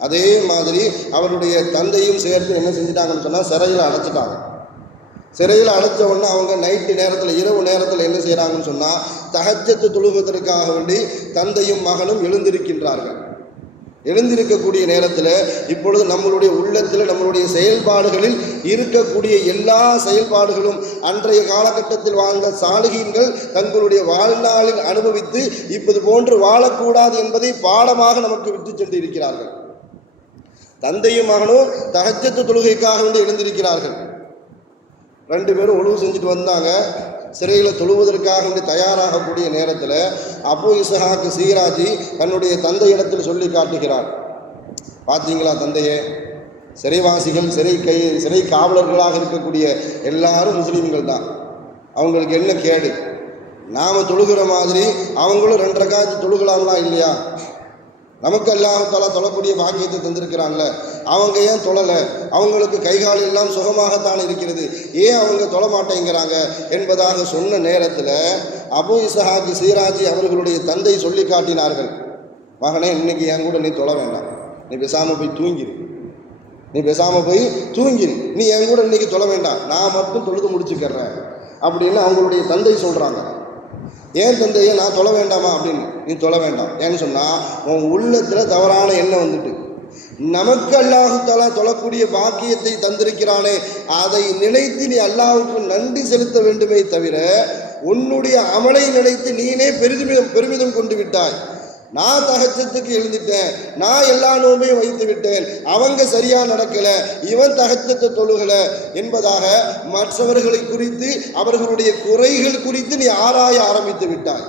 அதே மாதிரி அவருடைய தந்தையும் சேர்த்து என்ன செஞ்சிட்டாங்கன்னு சொன்னால் சிறையில் அடைச்சிட்டாங்க. சிறையில் அடைச்ச உடனே அவங்க நைட்டு நேரத்தில், இரவு நேரத்தில் என்ன செய்கிறாங்கன்னு சொன்னால், தஹஜ்ஜத் தொழுவதற்காக வேண்டி தந்தையும் மகனும் எழுந்திருக்கின்றார்கள். எழுந்திருக்கக்கூடிய நேரத்தில் இப்பொழுது நம்மளுடைய உள்ளத்தில், நம்மளுடைய செயல்பாடுகளில் இருக்கக்கூடிய எல்லா செயல்பாடுகளும் அன்றைய காலகட்டத்தில் வாழ்ந்த சாலிஹீன்கள் தங்களுடைய வாழ்நாளில் அனுபவித்து இப்போது போன்று வாழக்கூடாது என்பதை பாடமாக நமக்கு விட்டு சென்று இருக்கிறார்கள். தந்தையும் மகனும் தஹஜ்ஜத் தொழுகைக்காக வேண்டி எழுந்திருக்கிறார்கள். 2 பேரும் ஒழுவு செஞ்சுட்டு வந்தாங்க. சிறையில் தொழுவதற்காக வேண்டி தயாராகக்கூடிய நேரத்தில் அபு இஸ்ஹாக் சீராஜி தன்னுடைய தந்தையிடத்தில் சொல்லி காட்டுகிறார், பார்த்தீங்களா தந்தையே, சிறைவாசிகள், சிறை காவலர்களாக இருக்கக்கூடிய எல்லாரும் முஸ்லீம்கள் தான், அவங்களுக்கு என்ன கேடு? நாம் தொழுகிற மாதிரி அவங்களும் 2 ரக்காத்து தொழுகலாம்லாம் இல்லையா? நமக்கு அல்லாஹ் தஆலா தொழக்கூடிய பாக்கியத்தை தந்திருக்கிறான்ல, அவங்க ஏன் தொழலை? அவங்களுக்கு கைகால் எல்லாம் சுகமாகத்தான் இருக்கிறது, ஏன் அவங்க தொழ மாட்டேங்கிறாங்க என்பதாக சொன்ன நேரத்தில் அபு இஸ்ஹாக் சீராஜி அவர்களுடைய தந்தை சொல்லி காட்டினார்கள், மகனே, இன்னைக்கு என் கூட நீ தொழ வேண்டாம், நீ பேசாமல் போய் தூங்கிரு, நீ என் கூட இன்னைக்கு தொழ வேண்டாம், நான் மட்டும் தொழுது முடிச்சுக்கிறேன் அப்படின்னு அவங்களுடைய தந்தை சொல்கிறாங்க. ஏன் தந்தையே, நான் தொழ வேண்டாமா அப்படின்னு? நீ தொழ வேண்டாம். ஏன்னு சொன்னால் உன் உள்ளத்தில் தவறான எண்ணம் வந்துட்டு, நமக்கு அல்லாஹு தஆலா தொழக்கூடிய பாக்கியத்தை தந்திருக்கிறானே, அதை நினைத்து நீ அல்லாஹ்வுக்கு நன்றி செலுத்த வேண்டுமே தவிர உன்னுடைய அமலை நினைத்து நீனே பெருமிதம் கொண்டு விட்டாய். நான் தஹஜ்ஜத்துக்கு எழுந்துட்டேன், நான் எல்லா நோம்பையும் வைத்து விட்டேன், அவங்க சரியாக நடக்கலை, இவன் தஹஜ்ஜத்தை தொழுகலை என்பதாக மற்றவர்களை குறித்து, அவர்களுடைய குறைகள் குறித்து நீ ஆராய ஆரம்பித்து விட்டாய்.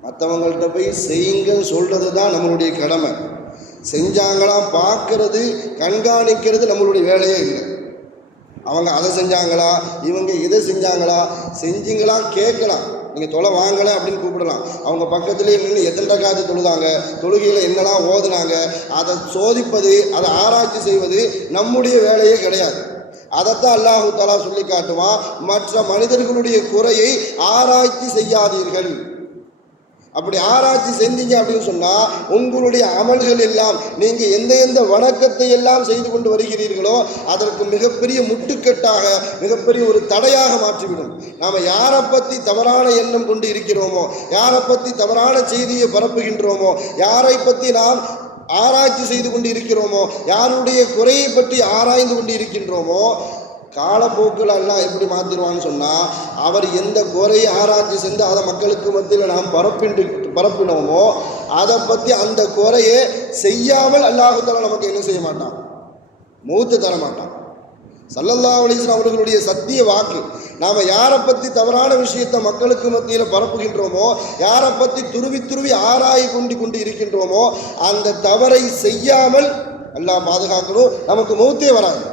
மற்றவங்கள்ட்ட போய் செய்யுங்கன்னு சொல்கிறது தான் நம்மளுடைய கடமை. செஞ்சாங்களா பார்க்கறது, கண்காணிக்கிறது நம்மளுடைய வேலையே இல்லை. அவங்க அதை செஞ்சாங்களா, இவங்க இதை செஞ்சீங்களா கேட்கலாம், நீங்கள் தொலை வாங்கலை அப்படின்னு கூப்பிடலாம். அவங்க பக்கத்துலேயே நின்று எத்தனை ரக்காத்து தொழுதாங்க, தொழுகையில் என்னெல்லாம் ஓதுனாங்க, அதை சோதிப்பது, அதை ஆராய்ச்சி செய்வது நம்முடைய வேலையே கிடையாது. அதைத்தான் அல்லாஹு தஆலா சொல்லி காட்டுவான், மற்ற மனிதர்களுடைய குறையை ஆராய்ச்சி செய்யாதீர்கள். அப்படி ஆராய்ச்சி செஞ்சீங்க அப்படின்னு சொன்னால் உங்களுடைய அமல்கள் எல்லாம், நீங்கள் எந்த வணக்கத்தை எல்லாம் செய்து கொண்டு வருகிறீர்களோ அதற்கு மிகப்பெரிய முட்டுக்கட்டாக, மிகப்பெரிய ஒரு தடையாக மாற்றிவிடும். நாம் யாரை பற்றி தவறான எண்ணம் கொண்டு இருக்கிறோமோ, யாரை பற்றி தவறான செய்தியை பரப்புகின்றோமோ, யாரை பற்றி நாம் ஆராய்ச்சி செய்து கொண்டு இருக்கிறோமோ, யாருடைய குறையை பற்றி ஆராய்ந்து கொண்டு இருக்கின்றோமோ, காலப்போக்கில் எல்லாம் எப்படி மாற்றிடுவான்னு சொன்னால், அவர் எந்த குறையை ஆராய்ச்சி செஞ்சு அதை மக்களுக்கு மத்தியில் நாம் பரப்பினோமோ அதை பற்றி அந்த குறையை செய்யாமல் அல்லாஹ் தஆலா நமக்கு என்ன செய்ய மாட்டான், மௌத்து தர மாட்டான். ஸல்லல்லாஹு அலைஹி வஸல்லம் அவர்களுடைய சத்திய வாக்கு. நாம் யாரை பற்றி தவறான விஷயத்தை மக்களுக்கு மத்தியில் பரப்புகின்றோமோ, யாரை பற்றி துருவி ஆராய் கொண்டு இருக்கின்றோமோ, அந்த தவறை செய்யாமல் அல்லாஹ் பாதுகாக்கணும், நமக்கு மௌத்தே வராது.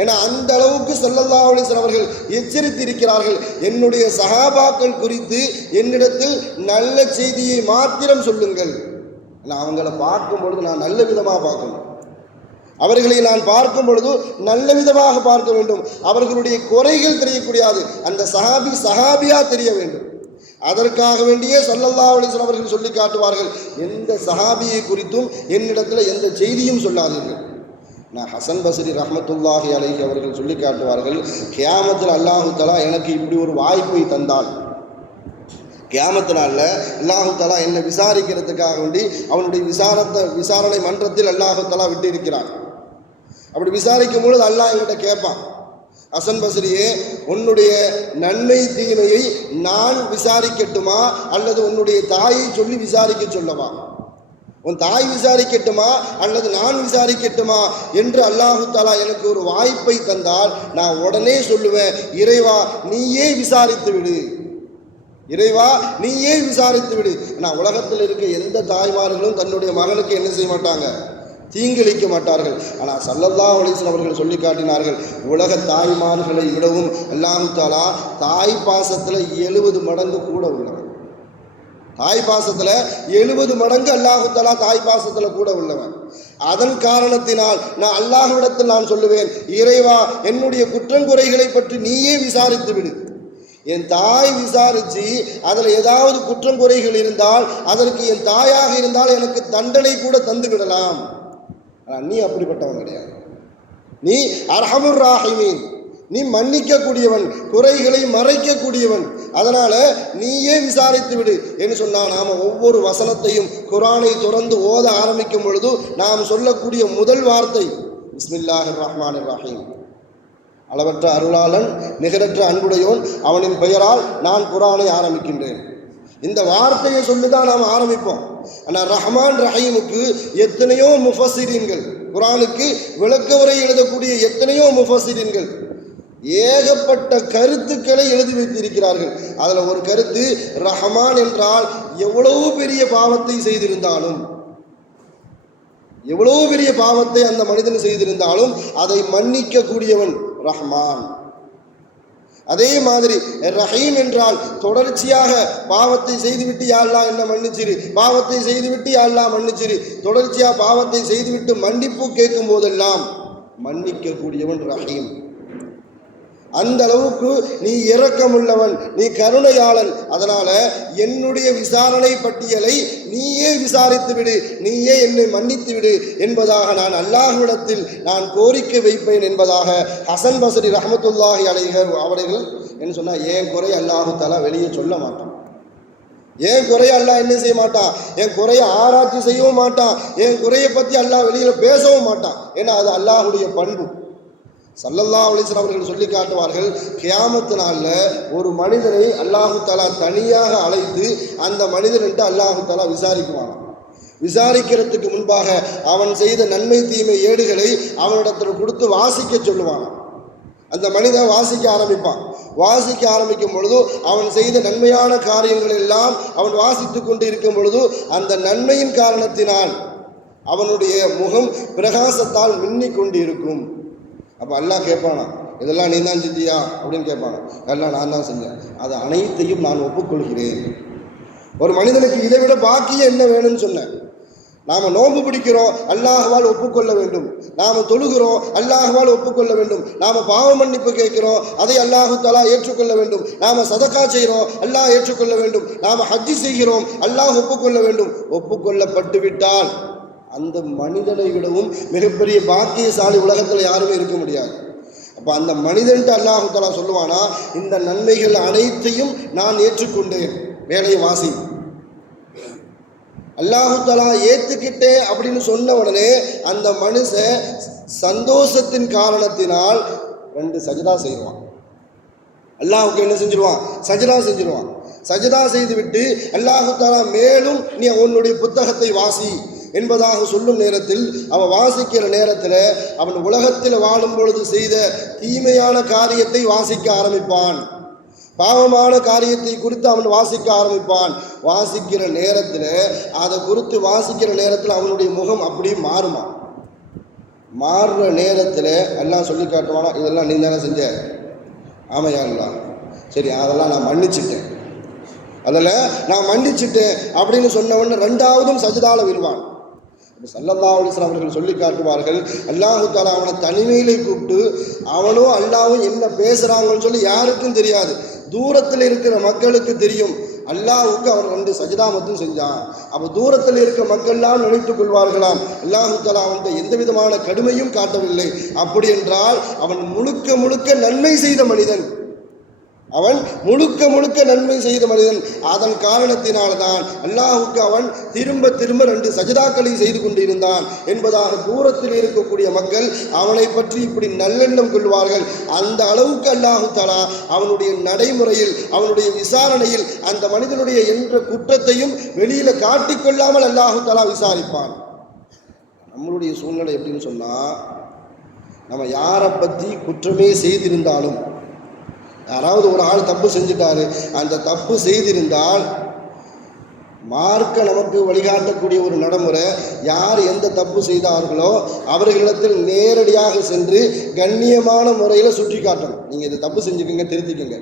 ஏன்னா அந்த அளவுக்கு ஸல்லல்லாஹு அலைஹி வஸல்லம் அவர்கள் எச்சரித்திருக்கிறார்கள். என்னுடைய சஹாபாக்கள் குறித்து என்னிடத்தில் நல்ல செய்தியை மாத்திரம் சொல்லுங்கள். நான் அவங்கள பார்க்கும் பொழுது நான் நல்ல விதமாக பார்க்கணும், அவர்களை நான் பார்க்கும் பொழுது நல்ல விதமாக பார்க்க வேண்டும். அவர்களுடைய குறைகள் தெரியக்கூடாது, அந்த சஹாபியா தெரிய வேண்டும். அதற்காக வேண்டியே ஸல்லல்லாஹு அலைஹி வஸல்லம் அவர்கள் சொல்லி காட்டுவார்கள், எந்த சஹாபியை குறித்தும் என்னிடத்தில் எந்த செய்தியும் சொல்லாதீர்கள். நான் ஹசன் பஸ்ரி ரஹ்மத்துல்லாஹி அலைஹி அவர்கள் சொல்லி காட்டுவார்கள், கியாமத்தில் அல்லாஹு தஆலா எனக்கு இப்படி ஒரு வாய்ப்பை தந்தால், கியாமத்தினால அல்லாஹு தஆலா என்னை விசாரிக்கிறதுக்காக வேண்டி அவனுடைய விசாரணை மன்றத்தில் அல்லாஹு தஆலா விட்டு இருக்கிறான். அப்படி விசாரிக்கும் பொழுது அல்லாஹ் என்கிட்ட கேட்பான், ஹசன் பஸ்ரியே, உன்னுடைய நன்மை தீமையை நான் விசாரிக்கட்டுமா அல்லது உன்னுடைய தாயை சொல்லி விசாரிக்க சொல்லவா? உன் தாய் விசாரிக்கட்டுமா அல்லது நான் விசாரிக்கட்டுமா என்று அல்லாஹு தஆலா எனக்கு ஒரு வாய்ப்பை தந்தால் நான் உடனே சொல்லுவேன், இறைவா நீயே விசாரித்து விடு, இறைவா நீயே விசாரித்து விடு. ஆனால் உலகத்தில் இருக்க எந்த தாய்மார்களும் தன்னுடைய மகனுக்கு என்ன செய்ய மாட்டாங்க, தீங்கிழிக்க மாட்டார்கள். ஆனால் ஸல்லல்லாஹு அலைஹி வஸல்லம் அவர்கள் சொல்லி காட்டினார்கள், உலக தாய்மார்களை விடவும் அல்லாஹு தஆலா தாய் பாசத்தில் 70 மடங்கு கூட உள்ளவன். தாய் பாசத்தில் 70 மடங்கு அல்லாஹு தஆலா தாய் பாசத்தில் கூட உள்ளவன். அதன் காரணத்தினால் நான் அல்லாஹ்விடத்தில் நான் சொல்லுவேன், இறைவா என்னுடைய குற்றங்குறைகளை பற்றி நீயே விசாரித்து விடு. என் தாய் விசாரித்து அதில் ஏதாவது குற்றங்குறைகள் இருந்தால் அதற்கு என் தாயாக இருந்தால் எனக்கு தண்டனை கூட தந்து விடலாம். ஆனால் நீ அப்படிப்பட்டவன் கிடையாது, நீ அர்ஹமுர் ராஹிமீன், நீ மன்னிக்கக்கூடியவன், குறைகளை மறைக்கக்கூடியவன். அதனால நீயே விசாரித்து விடு என்று சொன்னால், நாம் ஒவ்வொரு வசனத்தையும் குர்ஆனை தொடர்ந்து ஓத ஆரம்பிக்கும் பொழுது நாம் சொல்லக்கூடிய முதல் வார்த்தை பிஸ்மில்லாஹிர் ரஹ்மானிர் ரஹீம், அளவற்ற அருளாளன் நிகரற்ற அன்புடையோன் அவனின் பெயரால் நான் குர்ஆனை ஆரம்பிக்கின்றேன். இந்த வார்த்தையை சொல்லிதான் நாம் ஆரம்பிப்போம். ஆனால் ரஹ்மான் ரஹீமுக்கு எத்தனையோ முஃபஸ்ஸிரீன்கள், குர்ஆனுக்கு விளக்க உரை எழுதக்கூடிய எத்தனையோ முஃபஸ்ஸிரீன்கள் ஏகப்பட்ட கருத்துக்களை எழுதி வைத்திருக்கிறார்கள். அதில் ஒரு கருத்து, ரஹ்மான் என்றால் எவ்வளவு பெரிய பாவத்தை செய்திருந்தாலும், எவ்வளவு பெரிய பாவத்தை அந்த மனிதன் செய்திருந்தாலும் அதை மன்னிக்க கூடியவன் ரஹ்மான். அதே மாதிரி ரஹீம் என்றால் தொடர்ச்சியாக பாவத்தை செய்துவிட்டு யா அல்லாஹ் என்ன மன்னிச்சிரு, பாவத்தை செய்துவிட்டு யா அல்லாஹ் மன்னிச்சிரு, தொடர்ச்சியாக பாவத்தை செய்துவிட்டு மன்னிப்பு கேட்கும் போதெல்லாம் மன்னிக்க கூடியவன் ரஹீம். அந்த அளவுக்கு நீ இரக்கமுள்ளவன், நீ கருணையாளன். அதனால என்னுடைய விசாரணை பட்டியலை நீயே விசாரித்து விடு, நீயே என்னை மன்னித்து விடு என்பதாக நான் அல்லாஹ்விடத்தில் நான் கோரிக்கை வைப்பேன் என்பதாக ஹசன் பஸ்ரி ரஹ்மத்துல்லாஹி அலைஹி அவர்கள் என்ன சொன்னால், என் குறை அல்லாஹு தஆலா வெளியே சொல்ல மாட்டான், என் குறைய அல்லாஹ் என்ன செய்ய மாட்டான், என் குறைய ஆராய்ச்சி செய்யவும் மாட்டான், என் குறையை பற்றி அல்லாஹ் வெளியில் பேசவும் மாட்டான். ஏன்னா அது அல்லாஹுடைய பண்பு. ஸல்லல்லாஹு அலைஹி வஸல்லம் அவர்கள் சொல்லி காட்டுவார்கள், கியாமத் நாளில் ஒரு மனிதனை அல்லாஹு தஆலா தனியாக அழைத்து அந்த மனிதன்ட்டு அல்லாஹு தஆலா விசாரிக்குவான். விசாரிக்கிறதுக்கு முன்பாக அவன் செய்த நன்மை தீமை ஏடுகளை அவனிடத்தில் கொடுத்து வாசிக்க சொல்லுவான். அந்த மனிதன் வாசிக்க ஆரம்பிப்பான். வாசிக்க ஆரம்பிக்கும் பொழுது அவன் செய்த நன்மையான காரியங்கள் எல்லாம் அவன் வாசித்து கொண்டு இருக்கும் பொழுது அந்த நன்மையின் காரணத்தினால் அவனுடைய முகம் பிரகாசத்தால் மின்னிக் கொண்டு இருக்கும். அப்போ அல்லாஹ் கேட்பானா, இதெல்லாம் நீ தான் செஞ்சியா அப்படின்னு கேட்பானா, எல்லாம் நான் தான் செஞ்சேன், அது அனைத்தையும் நான் ஒப்புக்கொள்கிறேன். ஒரு மனிதனுக்கு இதை விட பாக்கியம் என்ன வேணும்னு சொன்னேன். நாம் நோன்பு பிடிக்கிறோம், அல்லாஹ்வால் ஒப்புக்கொள்ள வேண்டும். நாம் தொழுகிறோம், அல்லாஹ்வால் ஒப்புக்கொள்ள வேண்டும். நாம் பாவ மன்னிப்பு கேட்கிறோம், அதை அல்லாஹு தஆலா ஏற்றுக்கொள்ள வேண்டும். நாம் சதக்கா செய்கிறோம், அல்லாஹ் ஏற்றுக்கொள்ள வேண்டும். நாம் ஹஜ்ஜி செய்கிறோம், அல்லாஹ் ஒப்புக்கொள்ள வேண்டும். ஒப்புக்கொள்ளப்பட்டு விட்டால் அந்த மனிதனை விடவும் மிகப்பெரிய பாக்கியசாலி உலகத்தில் யாருமே இருக்க முடியாது. அப்போ அந்த மனிதன்ட்டு அல்லாஹு தஆலா சொல்லுவானா, இந்த நன்மைகள் அனைத்தையும் நான் ஏற்றுக்கொண்டேன், வேலையை வாசி. அல்லாஹு தஆலா ஏற்றுக்கிட்டே அப்படின்னு சொன்ன உடனே அந்த மனுஷன் சந்தோஷத்தின் காரணத்தினால் 2 சஜதா செய்வான். அல்லாஹுக்கு என்ன செஞ்சிருவான், சஜதா செஞ்சிருவான். சஜதா செய்து விட்டு அல்லாஹு தஆலா மேலும் நீ உன்னுடைய புத்தகத்தை வாசி என்பதாக சொல்லும் நேரத்தில் அவன் வாசிக்கிற நேரத்தில் அவன் உலகத்தில் வாழும் பொழுது செய்த தீமையான காரியத்தை வாசிக்க ஆரம்பிப்பான். பாவமான காரியத்தை குறித்து அவன் வாசிக்க ஆரம்பிப்பான். வாசிக்கிற நேரத்தில் அதை குறித்து வாசிக்கிற நேரத்தில் அவனுடைய முகம் அப்படியே மாறுமா. மாறுற நேரத்தில் எல்லாம் சொல்லி காட்டுவானா, இதெல்லாம் நீ தானே செஞ்ச, ஆமையா இல்லா, சரி அதெல்லாம் நான் மன்னிச்சுட்டேன், அதில் நான் மன்னிச்சுட்டேன் அப்படின்னு சொன்னவொன்னு ரெண்டாவதும் சஜிதால விழுவான். ஸல்லல்லாஹு அலைஹி வஸல்லம் அவர்கள் சொல்லி காட்டுவார்கள், அல்லாஹு தஆலா அவனை தனிமையிலே கூப்பிட்டு அவனும் அல்லாஹ்வும் என்ன பேசுகிறாங்கன்னு சொல்லி யாருக்கும் தெரியாது, தூரத்தில் இருக்கிற மக்களுக்கு தெரியும். அல்லாஹ்வுக்கு அவன் 2 சஜிதா மட்டும் செஞ்சான். அப்போ தூரத்தில் இருக்க மக்கள்லாம் நினைத்துக் கொள்வார்களாம், அல்லாஹு தஆலா அவன்கிட்ட எந்த விதமான கடுமையும் காட்டவில்லை. அப்படி என்றால் அவன் முழுக்க முழுக்க நன்மை செய்த மனிதன், அவன் முழுக்க முழுக்க நன்மை செய்த மனிதன். அதன் காரணத்தினால்தான் அல்லாஹ்வுக்கு அவன் திரும்ப திரும்ப 2 சஜிதாக்களை செய்து கொண்டிருந்தான் என்பதாக தூரத்தில் இருக்கக்கூடிய மக்கள் அவனை பற்றி இப்படி நல்லெண்ணம் கொள்வார்கள். அந்த அளவுக்கு அல்லாஹு தஆலா அவனுடைய நடைமுறையில், அவனுடைய விசாரணையில் அந்த மனிதனுடைய என்ற குற்றத்தையும் வெளியில காட்டிக்கொள்ளாமல் அல்லாஹு தஆலா விசாரிப்பான். நம்மளுடைய சூழ்நிலை எப்படின்னு சொன்னா, நம்ம யாரை பற்றி குற்றமே செய்திருந்தாலும், யாராவது ஒரு ஆள் தப்பு செஞ்சுட்டாரு, அந்த தப்பு செய்திருந்தால் மார்க்க நமக்கு வழிகாட்டக்கூடிய ஒரு நடைமுறை, யார் எந்த தப்பு செய்தார்களோ அவர்களிடத்தில் நேரடியாக சென்று கண்ணியமான முறையில் சுற்றி காட்டணும். நீங்கள் இது தப்பு செஞ்சுக்கங்க, திருத்திக்கங்க.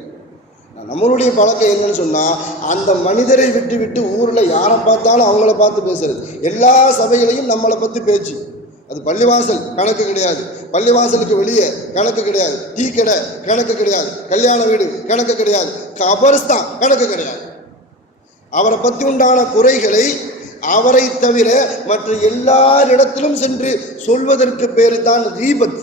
நம்மளுடைய பழக்கம் என்னன்னு சொன்னால், அந்த மனிதரை விட்டு விட்டு ஊரில் யாரை பார்த்தாலும் அவங்கள பார்த்து பேசுறது, எல்லா சபையிலையும் நம்மளை பற்றி பேச்சு. அது பள்ளிவாசல் கணக்கு கிடையாது, பள்ளிவாசலுக்கு வெளியே கணக்கு கிடையாது, டீ கடை கணக்கு கிடையாது, கல்யாண வீடு கணக்கு கிடையாது, கபர்ஸ்தான் கணக்கு கிடையாது. அவரை பற்றி உண்டான குறைகளை அவரை தவிர மற்ற எல்லாரிடத்திலும் சென்று சொல்வதற்கு பேரு தான் கீபத்,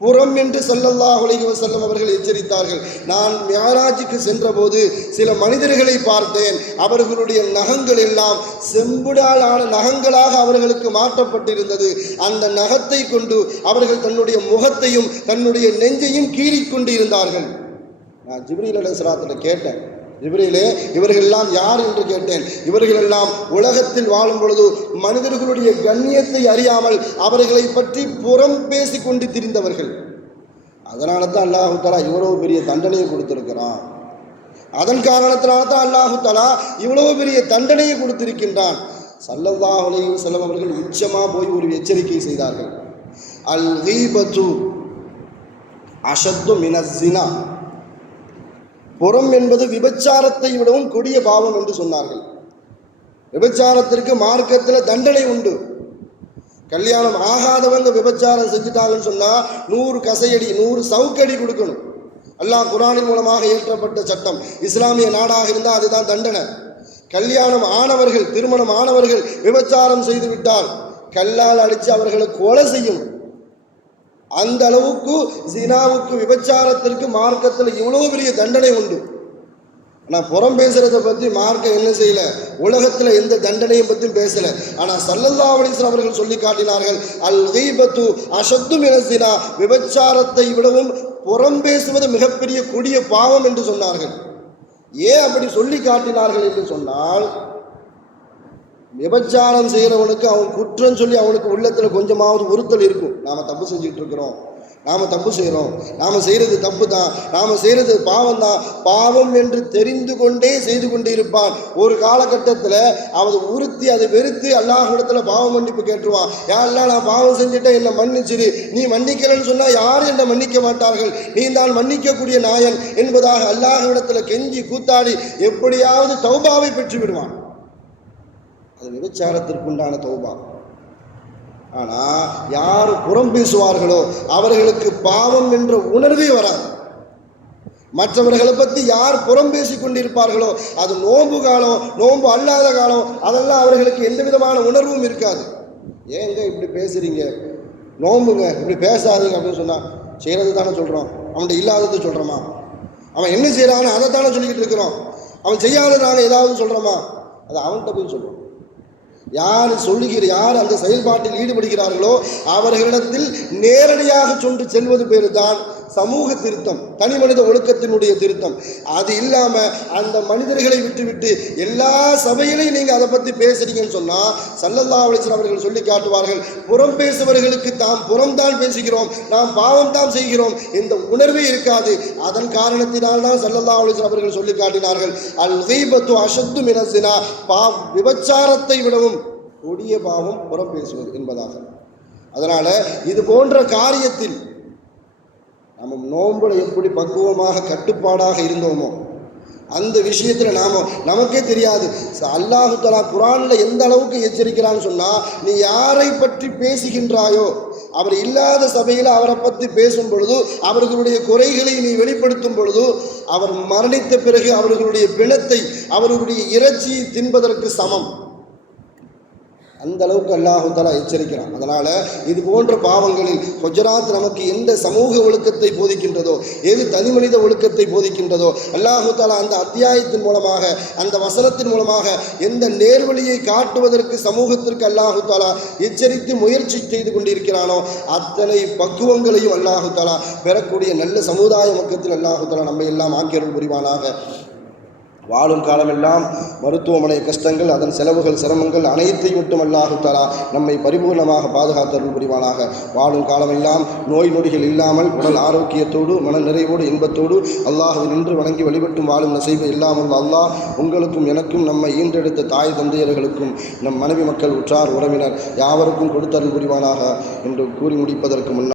புறம் என்று ஸல்லல்லாஹு அலைஹி வஸல்லம் அவர்கள் எச்சரித்தார்கள். நான் மிஅராஜுக்கு சென்றபோது சில மனிதர்களை பார்த்தேன், அவர்களுடைய நகங்கள் எல்லாம் செம்புடாலான நகங்களாக அவர்களுக்கு மாற்றப்பட்டிருந்தது. அந்த நகத்தை கொண்டு அவர்கள் தன்னுடைய முகத்தையும் தன்னுடைய நெஞ்சையும் கீறிக்கொண்டு இருந்தார்கள். நான் ஜிப்ரீல் அலைஹிஸ்ஸலாத்திட்ட கேட்டேன், ஜிப்ரீலே இவர்களெல்லாம் யார் என்று கேட்டேன். இவர்களெல்லாம் உலகத்தில் வாழும் பொழுது மனிதர்களுடைய கண்ணியத்தை அறியாமல் அவர்களை பற்றி புறம் பேசி கொண்டு திரிந்தவர்கள். அதனால தான் அல்லாஹு தஆலா இவ்வளவு பெரிய தண்டனையை கொடுத்திருக்கிறான். அதன் காரணத்தினால தான் அல்லாஹு தஆலா இவ்வளவு பெரிய தண்டனையை கொடுத்திருக்கின்றான். ஸல்லல்லாஹு அலைஹி வஸல்லம் அவர்கள் உச்சமாக போய் ஒரு எச்சரிக்கை செய்தார்கள், அல் கீபத்து அஷத்து மினஸ் ஸினா, புறம் என்பது விபச்சாரத்தை விடவும் கொடிய பாவம் என்று சொன்னார்கள். விபச்சாரத்திற்கு மார்க்கத்தில் தண்டனை உண்டு. கல்யாணம் ஆகாதவங்க விபச்சாரம் செஞ்சுட்டாங்கன்னு சொன்னால் 100 கசையடி 100 சவுக்கடி கொடுக்கணும். அல்லாஹ் குர்ஆனின் மூலமாக ஏற்றப்பட்ட சட்டம். இஸ்லாமிய நாடாக இருந்தால் அதுதான் தண்டனை. கல்யாணம் ஆனவர்கள், திருமணம் ஆனவர்கள் விபச்சாரம் செய்து விட்டால் கல்லால் அடித்து அவர்களை கொலை செய்யணும். அந்த அளவுக்கு ஜினாவுக்கு, விபச்சாரத்திற்கு மார்க்கத்தில் இவ்வளவு பெரிய தண்டனை உண்டு. ஆனால் புறம் பேசுறதை பற்றி மார்க்கம் என்ன செய்யல, உலகத்தில் எந்த தண்டனையும் பற்றி பேசல. ஆனால் ஸல்லல்லாஹு அலைஹி வஸல்லம் அவர்கள் சொல்லி காட்டினார்கள், அல் கீபத்து அஷத்து மினஸ் ஸினா, விபச்சாரத்தை விடவும் புறம் பேசுவது மிகப்பெரிய கொடிய பாவம் என்று சொன்னார்கள். ஏன் அப்படி சொல்லி காட்டினார்கள் என்று சொன்னால், விபச்சாரம் செய்கிறவனுக்கு அவன் குற்றம் சொல்லி அவனுக்கு உள்ளத்தில் கொஞ்சமாவது உறுத்தல் இருக்கும். நாம் தப்பு செஞ்சுக்கிட்டு இருக்கிறோம், நாம் தப்பு செய்கிறோம், நாம் செய்கிறது தப்பு தான், நாம் செய்கிறது பாவம் தான், பாவம் என்று தெரிந்து கொண்டே செய்து கொண்டு இருப்பான். ஒரு காலகட்டத்தில் அவன் உறுத்தி அதை வெறுத்து அல்லாஹ்விடத்தில் பாவ மன்னிப்பு கேட்டுருவான். யாரெல்லாம் நான் பாவம் செஞ்சுட்டேன், என்னை மன்னிச்சிரு. நீ மன்னிக்கலன்னு சொன்னால் யாரும் என்னை மன்னிக்க மாட்டார்கள், நீ தான் மன்னிக்கக்கூடிய நாயன் என்பதாக அல்லாஹ்விடத்தில் கெஞ்சி கூத்தாடி எப்படியாவது தௌபாவை பெற்று விடுவான். அது விபச்சாரத்திற்குண்டான தௌபா. ஆனால் யார் புறம் பேசுவார்களோ அவர்களுக்கு பாவம் என்ற உணர்வே வராது. மற்றவர்களை பற்றி யார் புறம் பேசி கொண்டிருப்பார்களோ, அது நோன்பு காலம், நோன்பு அல்லாத காலம், அதெல்லாம் அவர்களுக்கு எந்த விதமான உணர்வும் இருக்காது. ஏங்க இப்படி பேசுறீங்க, நோன்புங்க, இப்படி பேசாதீங்க அப்படின்னு சொன்னால் செய்கிறது தானே சொல்கிறோம், அவன்கிட்ட இல்லாததை சொல்கிறோமா? அவன் என்ன செய்கிறான்னு அதை தானே சொல்லிக்கிட்டு இருக்கிறோம். அவன் செய்யாத நாங்கள் ஏதாவது சொல்கிறோமா? அது அவன்கிட்ட போய் சொல்கிறோம். யார் அந்த செயல்பாட்டில் ஈடுபடுகிறார்களோ அவர்களிடத்தில் நேரடியாக சொன்று செல்வது பேரு தான் சமூக திருத்தம், தனி மனித ஒழுக்கத்தினுடைய திருத்தம். அது இல்லாமல் அந்த மனிதர்களை விட்டுவிட்டு எல்லா சபையிலையும் நீங்கள் அதை பற்றி பேசுறீங்கன்னு சொன்னால் ஸல்லல்லாஹு அலைஹி வஸல்லம் அவர்கள் சொல்லி காட்டுவார்கள், புறம் பேசுபவர்களுக்கு தாம் புறம்தான் பேசுகிறோம், நாம் பாவம் தான் செய்கிறோம், இந்த உணர்வே இருக்காது. அதன் காரணத்தினால் தான் ஸல்லல்லாஹு அலைஹி வஸல்லம் அவர்கள் சொல்லி காட்டினார்கள், அல் கீபத்து அஷத்து மினஸ் ஸினா, விபச்சாரத்தை விடவும் கொடிய பாவம் புறம் பேசுவது என்பதாக. அதனால் இது போன்ற காரியத்தில் நம்ம நோன்புல எப்படி பக்குவமாக கட்டுப்பாடாக இருந்தோமோ அந்த விஷயத்தில் நமக்கே தெரியாது. அல்லாஹு தஆலா குர்ஆனில் எந்த அளவுக்கு எச்சரிக்கிறான்னு சொன்னால், நீ யாரை பற்றி பேசுகின்றாயோ அவர் இல்லாத சபையில் அவரை பற்றி பேசும் பொழுது, அவர்களுடைய குறைகளை நீ வெளிப்படுத்தும் பொழுது, அவர் மரணித்த பிறகு அவர்களுடைய பிணத்தை அவர்களுடைய இறைச்சியை தின்பதற்கு சமம். அந்த அளவுக்கு அல்லாஹு தஆலா எச்சரிக்கிறான். அதனால் இது போன்ற பாவங்களில் ஹுஜராத் நமக்கு எந்த சமூக ஒழுக்கத்தை போதிக்கின்றதோ, எது தனிமனித ஒழுக்கத்தை போதிக்கின்றதோ, அல்லாஹு தஆலா அந்த அத்தியாயத்தின் மூலமாக, அந்த வசனத்தின் மூலமாக எந்த நேர்வழியை காட்டுவதற்கு சமூகத்திற்கு அல்லாஹு தஆலா எச்சரித்து முயற்சி செய்து கொண்டிருக்கிறானோ அத்தனை பக்குவங்களையும் அல்லாஹு தஆலா பெறக்கூடிய நல்ல சமுதாய மக்கத்தில் அல்லாஹு தஆலா நம்மை எல்லாம் ஆக்கியருள் புரிவானாக. வாழும் காலமெல்லாம் மருத்துவமனை கஷ்டங்கள், அதன் செலவுகள், சிரமங்கள் அனைத்தையும் விட்டும் அல்லாஹு தஆலா நம்மை பரிபூர்ணமாக பாதுகாத்தருள் புரிவானாக. வாழும் காலமெல்லாம் நோய் நொடிகள் இல்லாமல் உடல் ஆரோக்கியத்தோடு மன நிறைவோடு இன்பத்தோடு அல்லாஹ்வை நின்று வணங்கி வழிபட்டும் வாழும் நசீபை இல்லாமல் அல்லாஹ் உங்களுக்கும் எனக்கும் நம்மை ஈன்றெடுத்த தாய் தந்தையர்களுக்கும் நம் மனைவி மக்கள் உற்றார் உறவினர் யாவருக்கும் கொடுத்தருள் புரிவானாக என்று கூறி முடிப்பதற்கு முன்னால்